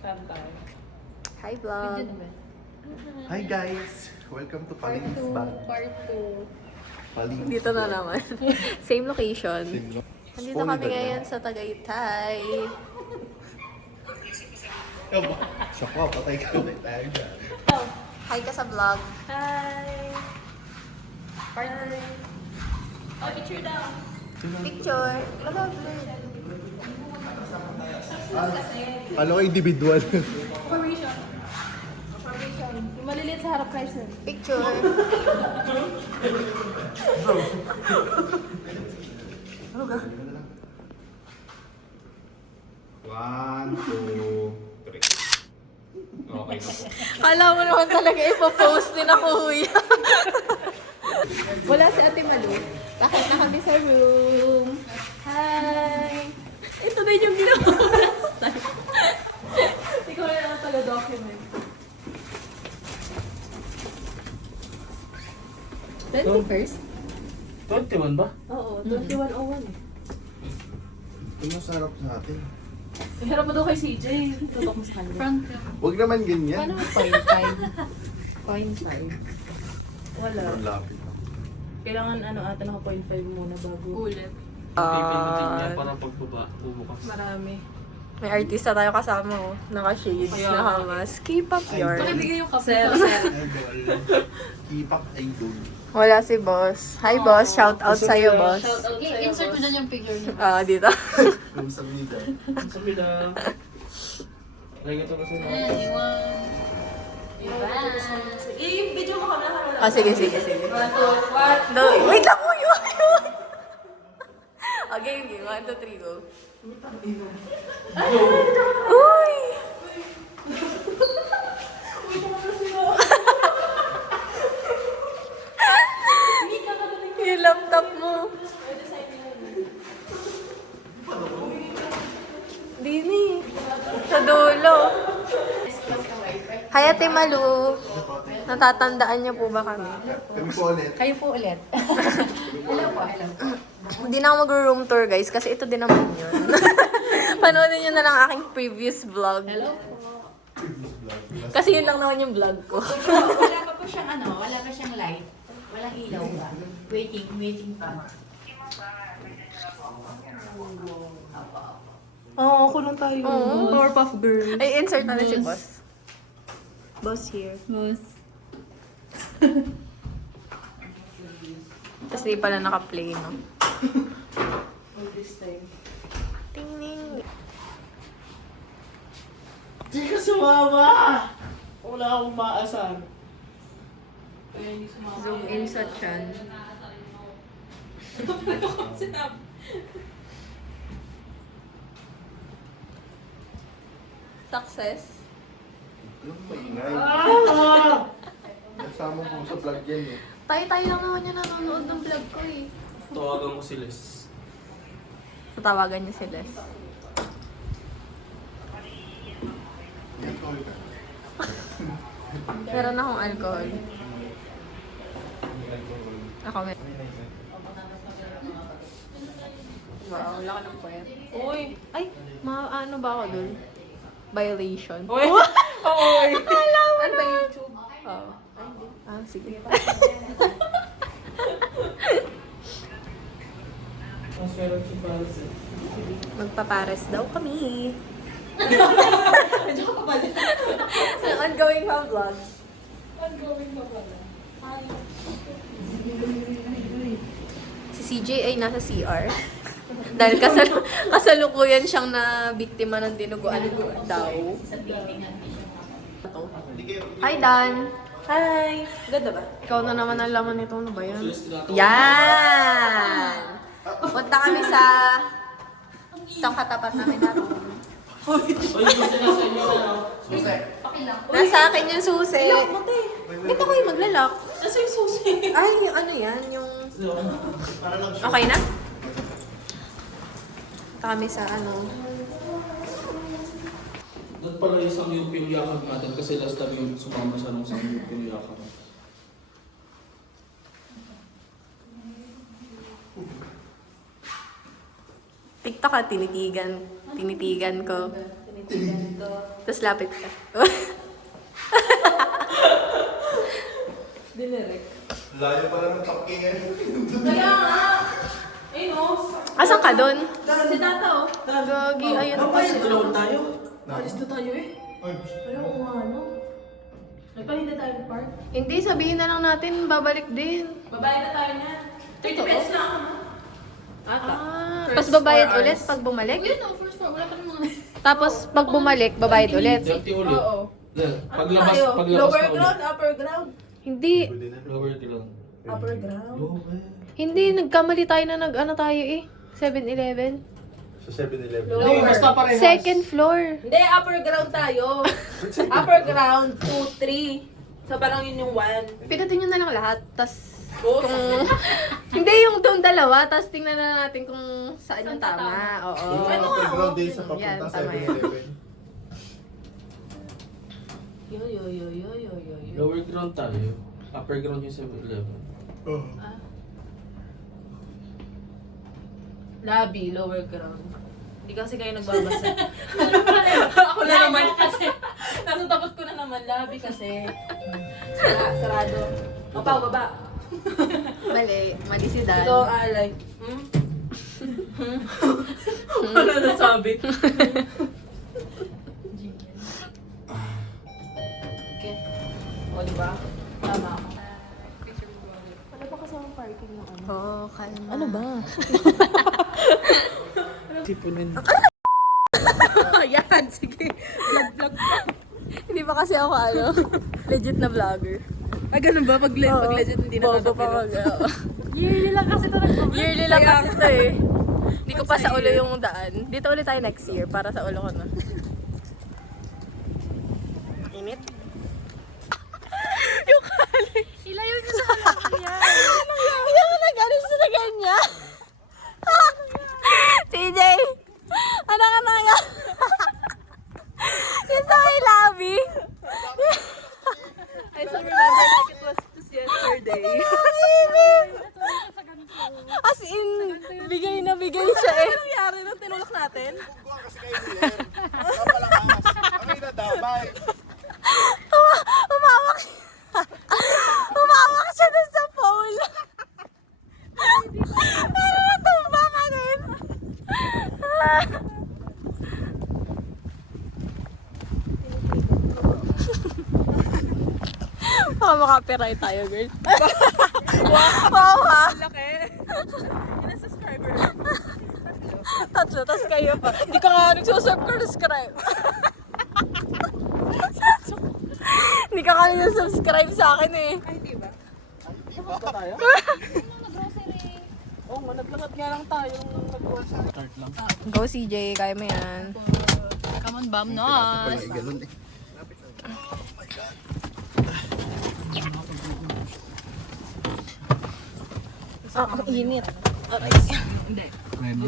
Saan tayo? Hi vlog! Hi guys! Welcome to Paling's Bag. Part 2. Paling's Dito na naman. Same location. Same Nandito kami ngayon sa Tagaytay. Siya ko, patay ka ulit tayo dyan. Hi ka sa vlog. Hi! Part 2. Oh, picture daw. Picture. Wala blur. Ano ko individual? Formation. Formation. Yung maliliit sa harap Tyson. Picture. Ano ka? 1, 2, 3. Okay na po. Kala mo naman talaga ipopost din ako, kuya. Wala si Ate Malu. Bakit na kami sa room? Hi! Ito din yung ginawa ko last time. Ikaw na lang taga-document. 21st? 21 ba? Oo, 2101 eh. Ito sa harap sa atin. Hirap mo daw kay CJ. Tutok mo sa kanya. Frank. Huwag naman ganyan. Paano mo 0.5? 0.5. Wala. Ang lapit. Kailangan ata naka 0.5 muna bago. Ulit. Pipindutin niya para pagbaba, bubukas. Marami. May artista tayo kasama, oh. Naka-shades, Kaya- naka-mask. K-pop yarn. Pakibigay yung kape. Sir. Idol. Keep-up idol. Wala si boss. Hi boss, shout out sa'yo boss. Shout out sa'yo, Insert mo boss. dyan yung picture niya. Ah, dito. Kung sa mida. Sabi na. Lagi ito kasi na. Yung video mo kami nakarala. Ah, sige, sige, sige. 1, 2, 1. No, wait lang mo yun! Okay, game. 1, 2, 3, go. Uy! Yung laptop mo. Dini. Sa dulo. Hi, Ate Malu. Natatandaan niyo po ba kami? Kami po ulit. Kayo po ulit. Hello po, hello. Hindi na ako mag-room tour, guys, kasi ito din naman yun. Panoodin nyo na lang aking previous vlog. Hello po. Kasi yun lang naman yung vlog ko. Wala pa po siyang wala pa siyang light. Walang ilaw ba? Waiting pa. Oo, ako lang tayo. Oo. Powerpuff Girls. Ay, insert na si boss. Boss here. Moose. Tapos di pala naka-play, no? All this time. Tingning. Di ka sumama! Wala akong maasar. Kaya hindi sumama. Zoom in sa chan. Success. Anong maingay? Nasama po sa vlog yan eh. Tayo-tayo lang naman yung nanonood ng vlog ko eh. Tawagan ko si Les. Tatawagan niyo si Les. Yan ko ka. Meron akong alcohol. Ako may... Wow, wala ka ng puwet. Uy. Ay, ano ba ako dun? Violation. Uy. Uy. Alam mo Ano ba YouTube? Oo. Ah, sige. Mas meron si Paris eh. Magpapares daw kami. Medyo ka pa din. Ongoing pa vlogs. Ongoing pa pala. Hi. Si CJ ay nasa CR. Dahil kasalukuyan siyang na biktima ng dinuguan daw. Hi, Dan! Hi. Ganda ba? Ikaw na naman ang laman nito. Ano ba yan? Yan! Punta kami sa itong katapat namin na room. Ay, gusto na sa inyo na. Nasa akin yung susi. Ba't ako yung maglalak? Nasa yung susi. Ay, yung ano yan? Yung... Okay na? Punta kami sa ano... Doon pala isang UP yung yakag natin kasi last time yung sumama siya nung isang UP yung yakag. TikTok at tinitigan ko. Tapos lapit ka. Dinirek. Layo pala ng tapkingan. Kaya nga! Eh no! Asan ka doon? Si Tata oh. Gagi, ayun pa siya. Dalawang tayo. Alis na tayo eh. Ayaw ko nga ano. Nagpahinda tayo ng park. Hindi, sabihin na lang natin, babalik din. Babayad na tayo niyan. 30 pesos lang ako. Ata. Tapos babayad ulit pag bumalik? Yun oh, first floor. Wala pa namang Tapos pag bumalik, babayad ulit? Dirty ulit. Oo. Paglabas Lower na ulit. ground, upper ground. Hindi. Lower ground. Upper ground. Hindi, nagkamali tayo na nag-ano tayo eh. 7-Eleven. Sa 7-Eleven. Hindi, basta parehas. Second floor. Hindi, upper ground tayo. Upper ground, 2, 3. So parang yun yung 1. Pinutin nyo na lang lahat. Tapos Oh. kung... Hindi, yung doon dalawa. Tapos tingnan na natin kung saan yung tama. Oo. Yung upper ground din sa Yan, papunta tama yan. 7-Eleven. Yo. Lower ground tayo. Upper ground yung 7-Eleven. Oh. Lobby, lower ground. Hindi kasi kayo nagbabasa. Ako na naman. Kasi, nasa tapos ko na naman. Lobby kasi. Sarado. Baba, baba. Mali si Dan. Ito ang alay. Ano nasabi? Okay. O, diba? Tama ako. Ano ba kasi ang parking ng ano? Oo, kalma. Ano ba? Sipunin. Yan, sige. Vlog. Hindi pa kasi ako legit na vlogger. Ay, ganun ba? Pag legit hindi na nakapiro. Yearly lang kasi ito nag-vlog. Yearly lang kasi ito eh. Hindi ko pa sa ulo yung daan. Dito ulit tayo next year para sa ulo ko na. Init. Yung kali. Ilayo niyo sa kanya niya. Hindi ako nag-alis sa kanya. CJ! Ano ka na yan? Yung sa may lobby. I still remember like it was just yesterday. As in, bigay na bigay siya eh. Ano nangyari nung tinulak natin? Kasi kayo niyan. Napalakas. Ang inadamay. Umawak siya. Umawak siya dun sa pole. Pero natumba ka din. Baka makapiright tayo, girl. Wow, ha? Laki. Ilan subscriber? Tatlo, tas kayo pa. Hindi ka nga nagsusubscribe. Hindi ka nga nagsusubscribe sa akin eh. Ay, hindi ba? tayo? Oo, naglangat nga lang tayo. Start lang. Go CJ, kaya mo yan. Come on, Bam, no? Wala yung ganun eh. Ang init. Hindi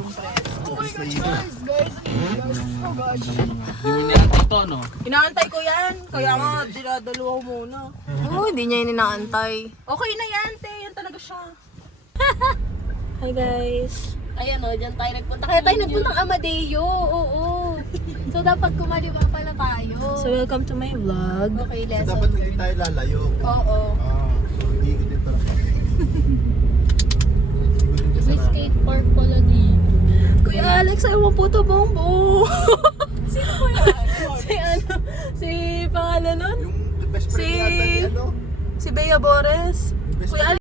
mo niya ito, no? Inaantay ko yan. Kaya nga, dinadalawa muna. Oo, hindi niya yun inaantay. Okay na yan, te. Yan talaga siya. Hi, guys. Ayan o, dyan tayo nagpunta. Kaya tayo nagpuntang Amadeo, oo. So, dapat kumaliwa pala tayo. So, welcome to my vlog. Okay, So, lesson. dapat hindi tayo lalayo. Oo. So hindi ko din pala. May skate park pala dito. Kuya Alex, I want po to bombo. Sino po yan? Si ano? Si pangalan nun? Yung best friend Si- yata ni ano? Si Bea Bores. Yung best Kuya friend. Alex.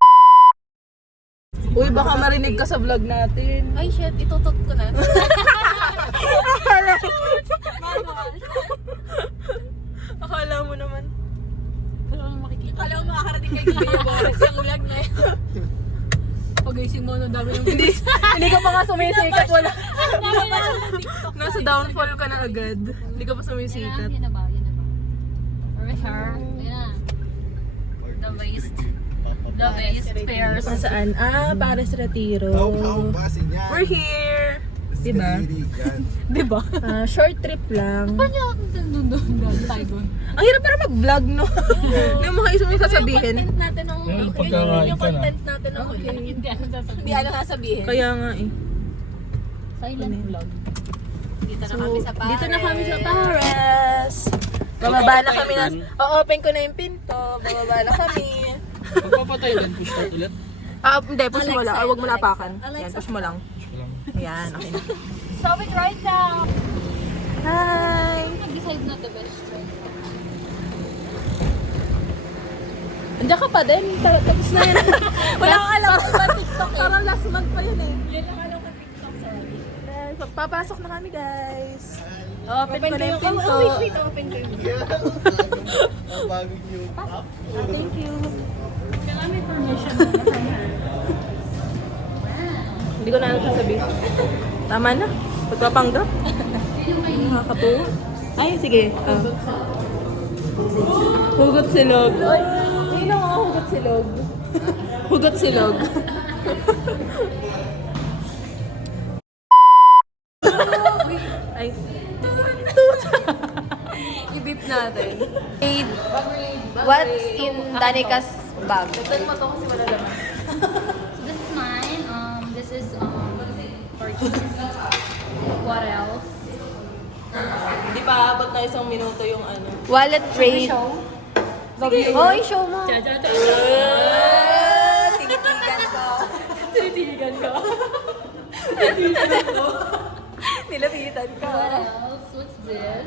Uy, baka marinig ka sa vlog natin. Ay, shit, itutot ko na. Akala mo naman. Kala mo makakarating kay Bea Bores yung vlog na yun. Pag-ising mo, ang dami yung Hindi ka pa nga sumisikat. Wala. Nasa downfall ka na agad. Hindi ka pa sumisikat. Yan na ba? The waist. The waist pairs. Saan? Ah, Pares Retiro. Basin yan. We're here. Diba? Yan. Diba? Short trip lang. Paano tayo doon? Ang hirap para mag-vlog, no? Hindi mo kayo mong sasabihin. Yung content natin ng Well, okay. pagkakain Yung ka na. content natin ng okay. Hindi ano sasabihin. Kaya nga eh. Silent vlog. Dito na So, kami sa Paris. dito na kami sa Paris. Bababa na kami na. O-open ko na yung pinto. Bababa na kami. Magpapatay din, push start ulit. Hindi, push mo lang. Huwag mo na apakan. Yan, push mo lang. Ayan, okay na. Stop it right now. Hi! Decide na the best friend. Andiyan ka pa din. Tapos na yan. Wala akong alam kung ba TikTok eh. Parang last month pa yun eh. Yan lang alam ko TikTok sa Guys, papasok na kami guys. Open ko na yung pinto. wait, open ko yung Ang bago yung app. Thank you. Kailangan may permission mo na from her. Hindi ko na alam sasabihin. Tama na. Pagpapanggap. Nakakatuwa. Ay, sige. Hugot silog. Ay, yun ang mga hugot silog. Hugot silog. Ay. I-beep natin. What's in Danika's bag? Tignan mo to kasi wala laman. So this is mine. This is for kids. What else? Hindi pa abot na isang minuto yung ano. Wallet trade. Oh, i-show mo. Tinitigan ko. Tinitigan ko. Nilapitan ko. What else? What's this?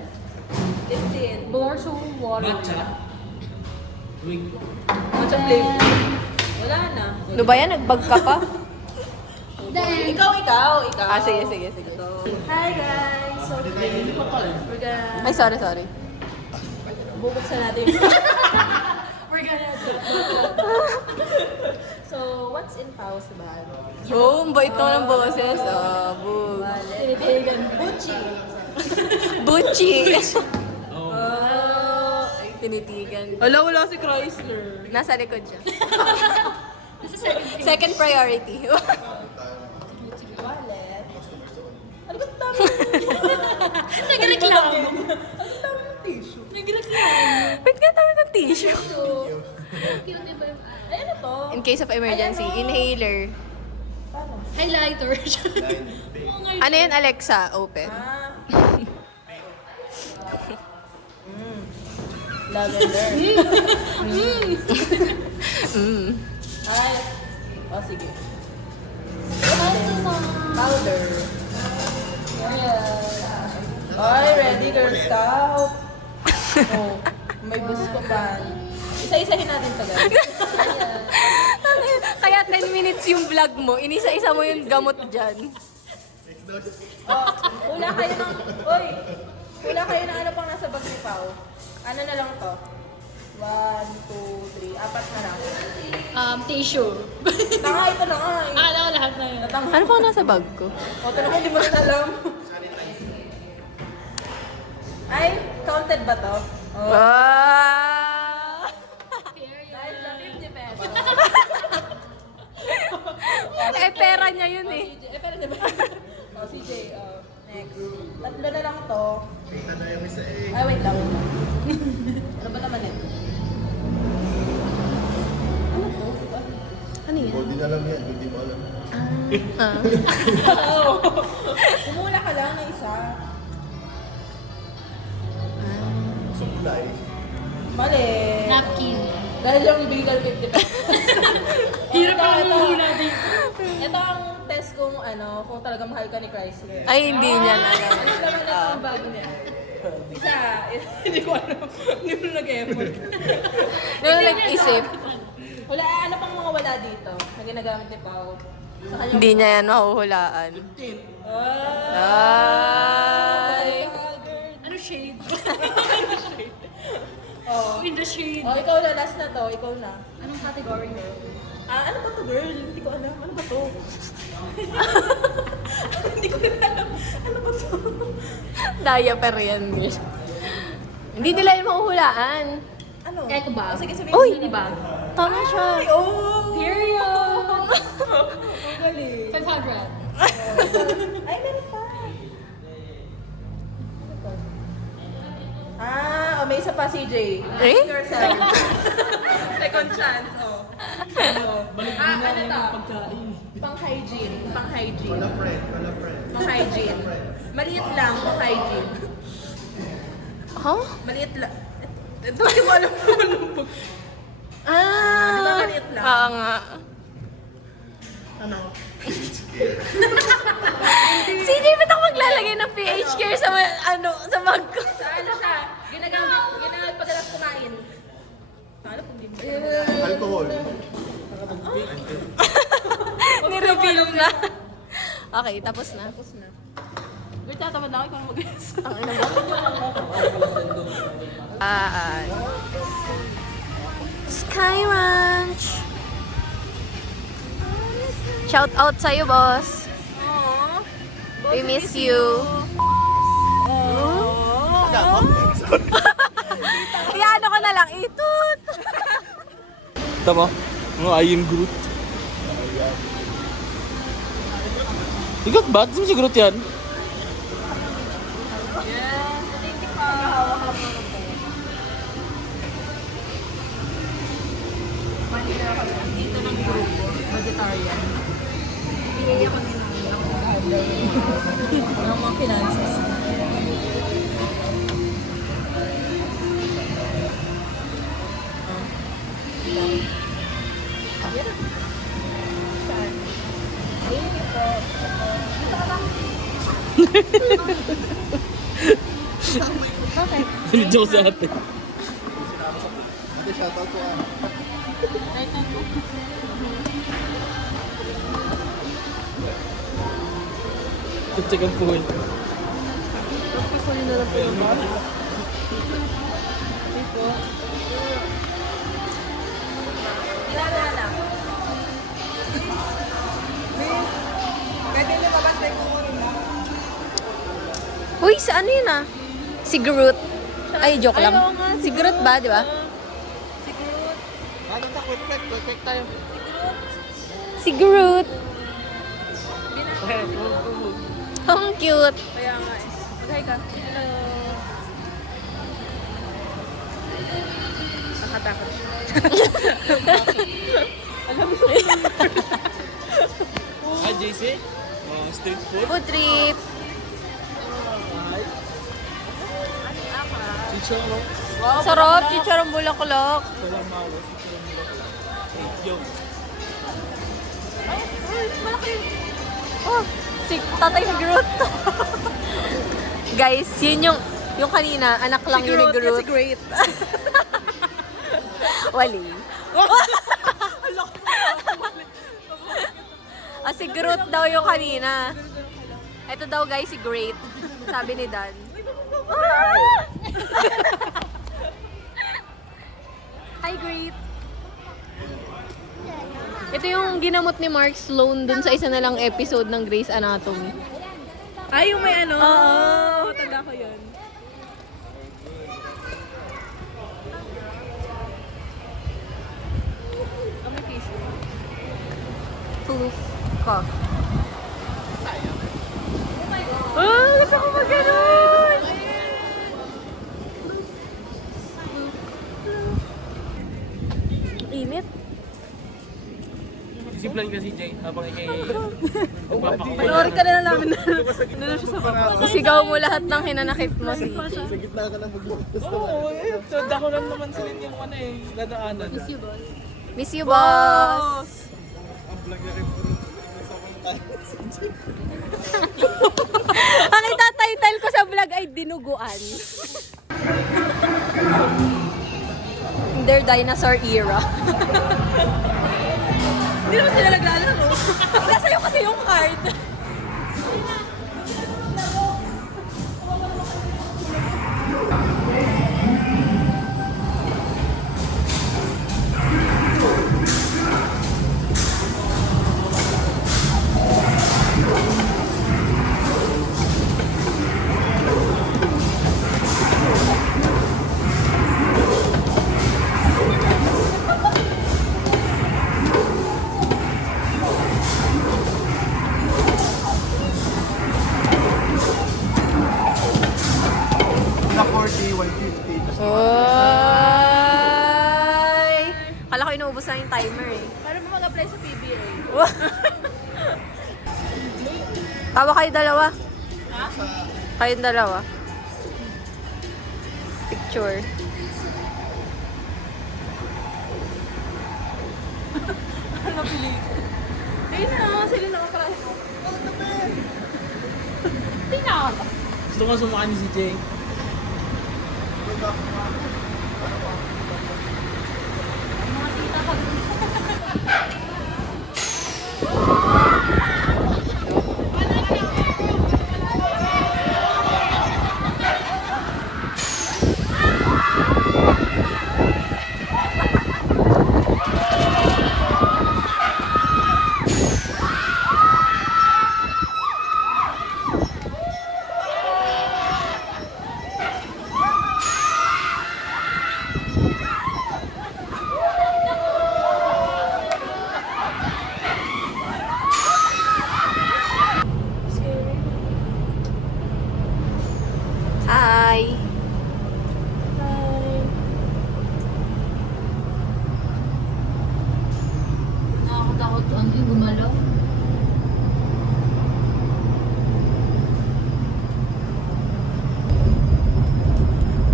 Liptin. Borsho water. Matcha. Wig. Matcha flavor. Wala na. Ano ba yan? Nagbag ka pa? Then, Ikaw. Sige. Hi guys! So today, we're gonna... Ay, sorry. Bubuksan natin. We're gonna... So, what's in Pau's bag? Oh, ang bait naman ng boses. Oh, boo. Tinitigan. Gucci! Bucci. Oh! Tinitigan. Wala si Chrysler. Nasa likod siya. Second priority. Wallet. Ano ba dami? Nagreklamo. Ano dami ng tissue? Ba't nga dami ng tissue? cute, diba? Ay, ano to? In case of emergency, inhaler. Paano? Highlighter. Ano yan, Alexa? Open. Lavender. Mm. Ay. Oh, sige. Powder. Ay, ready, Girl Scout. Oh, may gusto pa. Isa-isahin natin to, guys. Kaya 10 minutes yung vlog mo, inisa-isa mo yung gamot dyan. Oh, hula kayo ng... Uy! Hula kayo ng ano pang nasa bag ni Pao. Ano na lang to? 1, 2, 3, 4 na lang. Tissue. Tanga, ito na nga eh. Akala ko lahat na yun. Natanga. Ano pa nasa bag ko? O, talaga hindi mo rin alam. Ay, counted ba to? Oh. Ah! Dahil lang 50 pesos. Eh, pera niya yun eh. Pero diba? Oh, CJ, next. Tatlo na lang to. Kita na yung isa eh. Ay, wait lang. Ano ba naman ito? Ano to? Ano yan? Hindi na alam yan, hindi mo alam. Ah. Umula ka lang na isa. Supply. Mali. Napkin. Dahil yung bigal 50 pesos. Hirap Ito, ang ito. hula dito. Ito ang test kung ano, kung talaga mahal ka ni Chrysler. Ay, hindi niya na. Ano naman ito ang bago niya? Isa, hindi ko alam. Hindi mo nag-effort. Doon nag-isip. Wala, ano pang mga wala dito na ginagamit ni Pao? Sa kanyang... Hindi niya yan mahuhulaan. Ay! Ano shade? Oh. In the shade. Oh, ikaw na, last na to. Ikaw na. Anong category mo? Ano ba to, girl? Hindi ko alam. Ano ba to? Hindi ko rin alam. Ano ba to? Diaper yan, girl. Hindi nila yung mahuhulaan. Ano? Eco bag. Oh, sige, sabihin Uy! mo. Mini bag. Tama siya. Ay, oh! Period. Ang galing. 500. Ay, meron pa. Ano to? May isa pa, CJ. Eh? Ask yourself. Second chance, oh. Balik Ano na to? pagkain. Pang-hygiene. Pang-hygiene. Wala friend. Pang-hygiene. Maliit lang, hygiene. Huh? Maliit lang. Ito, di mo alam naman. Ah! Di ba maliit lang? Oo nga. Ano? CJ, ba't ako maglalagay ng PH care sa, sa bag ko? Sa ano siya? Ginagamit pagdalas kumain. Paano kung di mo? Alcohol. Nireveal na. Okay, tapos na. Tapos na. Wait, tatamad na ako kung mag-guess. Ang ina mo. Sky Ranch. Shout out sa'yo, boss. We miss you. Iano ko na lang, itut. Tama? I am Groot. Igot ba? Sino si Groot yan? Dito ng grupo, vegetarian. Bigay ako ng mga finances. Sinidyo sa ate. Ate, shoutout ko Check ang pool. Ilan na? Pwede lumabas na yung kukunin na. Uy, sa ano yun ah? Si Groot. Ay, joke lang. Si Groot ba, di ba? Ano ta? Quick tayo. Si Groot. Ang cute. Kaya nga eh. Mag-hi ka. Hello. Nakatakot siya. Hi, JC. Street food. Food trip. Chicharo. Sarap, chicharong bulaklak. Yo. Oh, si Tatay Groot. Guys, yun yung kanina, anak lang yun ni Groot. Great. Wali. Si Groot daw yung kanina. Ito daw guys, si Great. Sabi ni Dan. Hi, Great. Ito yung ginamot ni Mark Sloan dun sa isa na lang episode ng Grey's Anatomy. Ay, yung may ano? Oo. Tanda ko yun. May tissue. Poof. Cough. Oh, gusto ko mag-ganon! Init. Siplan ka si Jay habang ikay Panoorin ka na lang namin na siya sa baba. Isigaw mo lahat ng hinanakit mo si EJ. Sa gitna ka na magbukas na. Oo, tanda ko lang naman sila yung ano eh, dadaanan. Miss you, boss! Ang itatitle ko sa vlog ay Dinuguan. Their dinosaur era. Hindi naman sila naglalaro. Nasa'yo kasi yung card. Na 40, 150. Oy! Kala ko inuubos na yung timer eh. Para mo mag-apply sa PBA. Tawa kayo dalawa. Ha? Kayong dalawa. Picture. Ano pili? Ayun na, sila nakakarahin mo. Gusto ko sumakay ni si Jay. Hi! Nakakatakot ang gumalaw.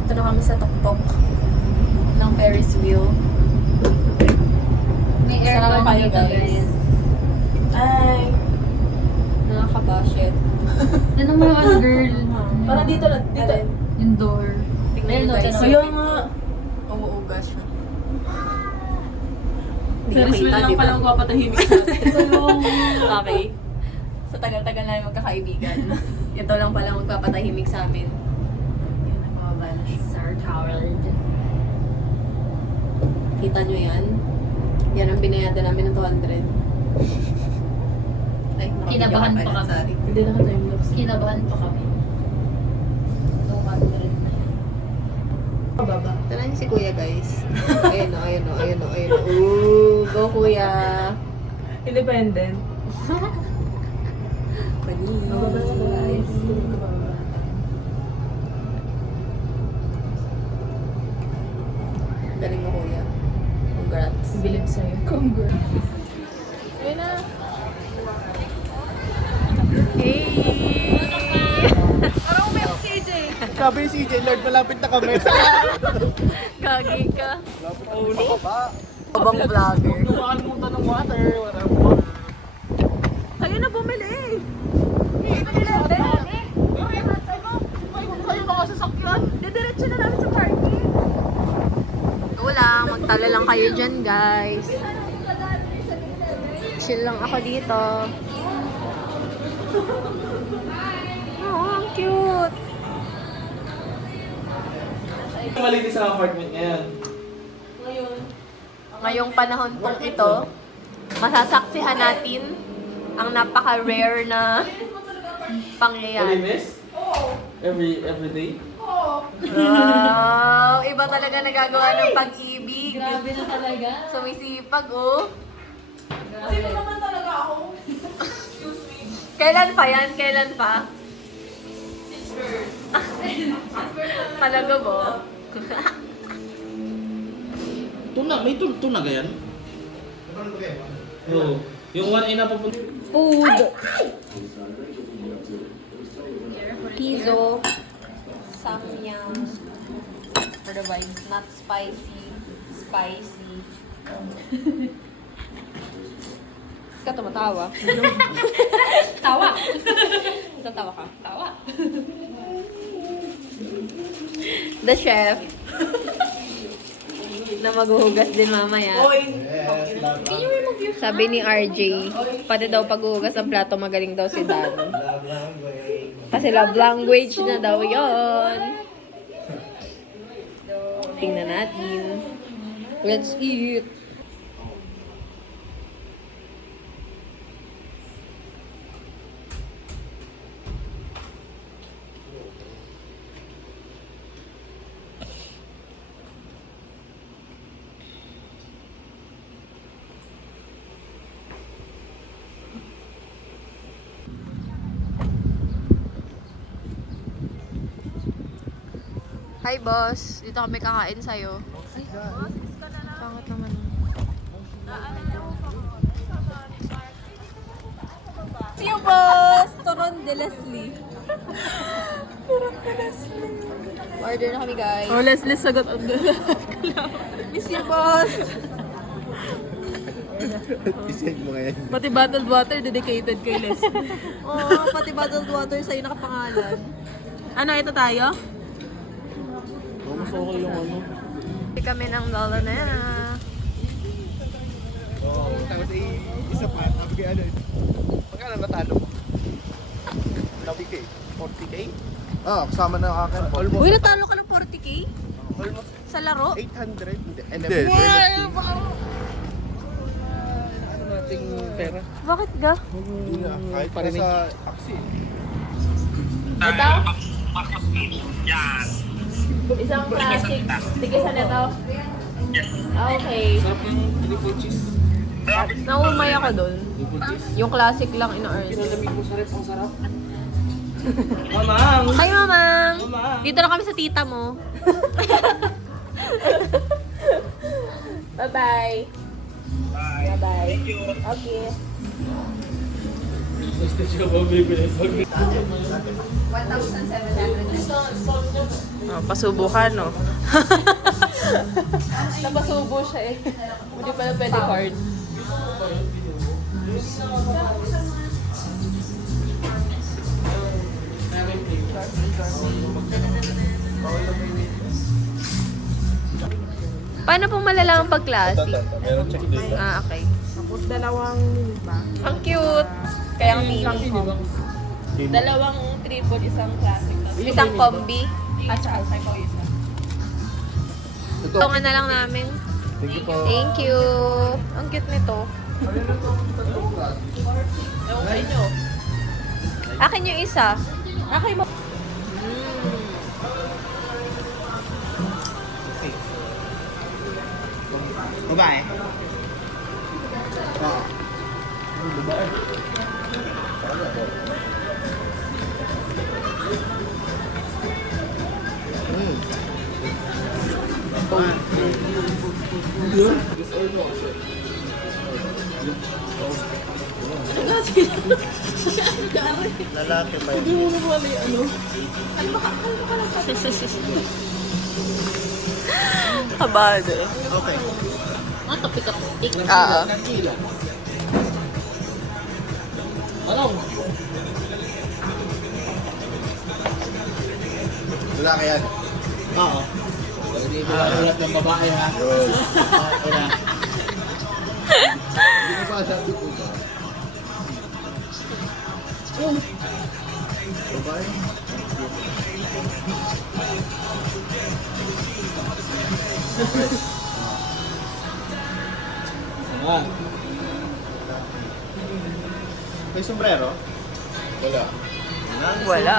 Ito na kami sa tuktok ng Ferris wheel. May Isa lang aircon kayo, dito, guys. guys. Ay! Nakakabashit. Ano mo ano, girl? Parang dito lang, dito. Indoor. Tingnan Ayun, nyo guys. no, Kaya nga. Umuugas siya. Hindi Ferris wheel nakita, lang di ba? pala magpapatahimik sa atin. Okay. Sa tagal-tagal na magkakaibigan. Ito lang pala magpapatahimik sa amin. Yan, nakababa na siya. Sir Howard. Kita nyo yan? Yan ang binayadan namin ng 200. Ay, Kinabahan nakabigyan pa ka kami. sorry. Hindi na ka-timelapse. Kinabahan pa kami. 200 na yan. Pababa. Ito na si Kuya, guys. Ayun o, ayun o, ayun o, ayun o. Ooh, go Kuya! Independent. Panis. Pababa na guys. Galing mo Kuya. Congrats. Bilib sa'yo. Congrats. Ayun na. Hey! Parang umiyak si AJ. Sabi ni CJ, Lord, malapit na kami. Kagi ka. Ulo. Abang vlogger. Nakalimutan ng water. Wala Kayo na bumili! Kayo baka sasakyan. Didiretso na namin sa parking. Wala, magtala lang kayo dyan, guys. Chill lang ako dito. Oh, ang cute. Malinis sa apartment ngayon. Ngayong panahon pong ito, masasaksihan natin ang napaka-rare na pangyayari. Malinis? Every day? Wow! Iba talaga nagagawa ng pag-ibig. Grabe na talaga. Sumisipag, oh. Sino naman talaga ako? Kailan pa yan? Kailan pa? Talaga ba? Tuna, may tuna ganyan? Oo. Yung one ina papunta. Food. Piso. Samyang. For the vibes. Not spicy. Spicy. Ka tumatawa. Tawa. Tatawa ka. Tawa. The chef. Na maghuhugas din mamaya. Yes, love. Can you remove your Sabi ni RJ, pati daw paghuhugas ng plato, magaling daw si Dan. Love language. Kasi love language na daw yon. Tingnan natin. Let's eat. Hi boss, dito kami kakain sa'yo. Ay, pangit naman. Si boss, Toron de Leslie. Order na kami, guys. Oh, Leslie, sagot ang Miss you, boss. Isend mo ngayon. Pati bottled water dedicated kay Leslie. Oo, pati bottled water sa'yo nakapangalan. Ano, ito tayo? Mas okay yung ano. Hindi kami ng lolo na. Oo, tapos isa pa, sabi ko ano, magkano natalo mo? Sabi ko 40K? Ah, kasama na ang akin. Almost. Uy, natalo ka ng 40K? Almost Sa laro? 800. Hindi. Ano nating pera? Bakit ga? Hindi na. Kahit pa sa taxi. Ito? Isang classic. Tigisan ito? Okay. Sarap yung triple cheese. Naumay ako dun. Triple cheese. Yung classic lang ina-earn. Pinalamig mo sa rep, ang sarap. Mamang! Hi, Mamang! Mamang! Dito na kami sa tita mo. Bye-bye. Bye-bye. Thank you. Okay. Basta siya ba bibili pag 1,700. Oh, pasubukan, no? Napasubo siya eh. Hindi pala pwede card. Paano pong malalaman pag classic? Meron check dito. Ah, okay. Tapos dalawang miniba. Ang cute. Kaya ang mini. Dalawang triple, isang classic. Isang combi. At saka ko isa. Ito. Tungan na lang namin. Thank you po. Thank you. Ang cute nito. Ewan sa inyo. Akin yung isa. Okay mo. Babae. Oo. Babae. Lalaki ba yun? Hindi mo naman ano. Kabado. Okay. Ah, topic of stick. Oo. Ano? Lalaki yan. Oo. Hindi ko ulat ng babae ha. Yun. Wala. Hindi ko pa sabi po ba? Babae? Ah. May sombrero? Wala. Wala.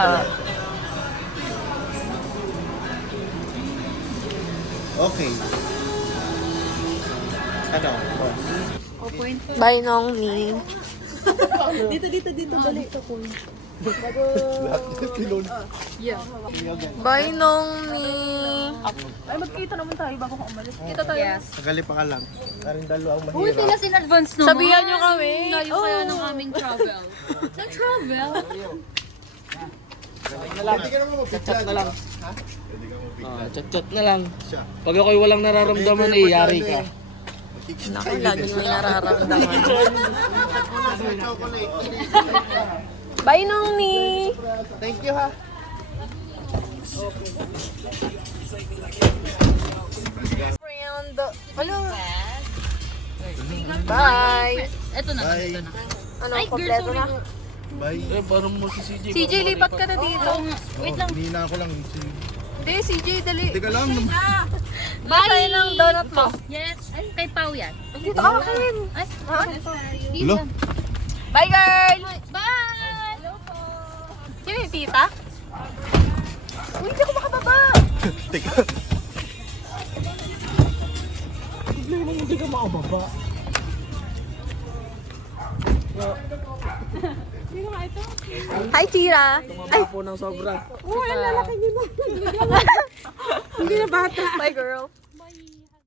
Okay. Ano? Bye, Nong Ni. Lahat yung pilon. Bye, Nong Ni. Ay, magkita naman tayo bago ka umalis. Kita tayo. Yes. Tagali pa ka lang. Karing dalo ang Uy, mahirap. tilas in advance naman. Sabihan nyo kami. Layo kaya ng aming travel. Nag-travel? Pwede ka naman Chat na lang. Ha? Pwede ka Ah, chat na lang. siya. Pag ako'y walang nararamdaman, eh, yari ka. Naku, lagi may nararamdaman. Chocolate. Bye, Nong Ni. Thank you ha. Friend. Ano? Bye. Ito na, Bye. ito na. Ano, Ay, girl, kompleto sorry. na. Bye. Eh, parang mo si CJ. CJ, lipat ka na dito. Wait lang. Hindi na ako lang. Hindi, CJ, dali. Teka lang. Bye! ng donut mo. Yes. Ay, kay Pao yan. Dito akin. Ay, Hello? Bye, girl! bye! Sino yung tita? Uy, hindi ako makababa. Teka. Hindi ka makababa. Hi, Tira. Tumaba po ng sobra. Bye, girl.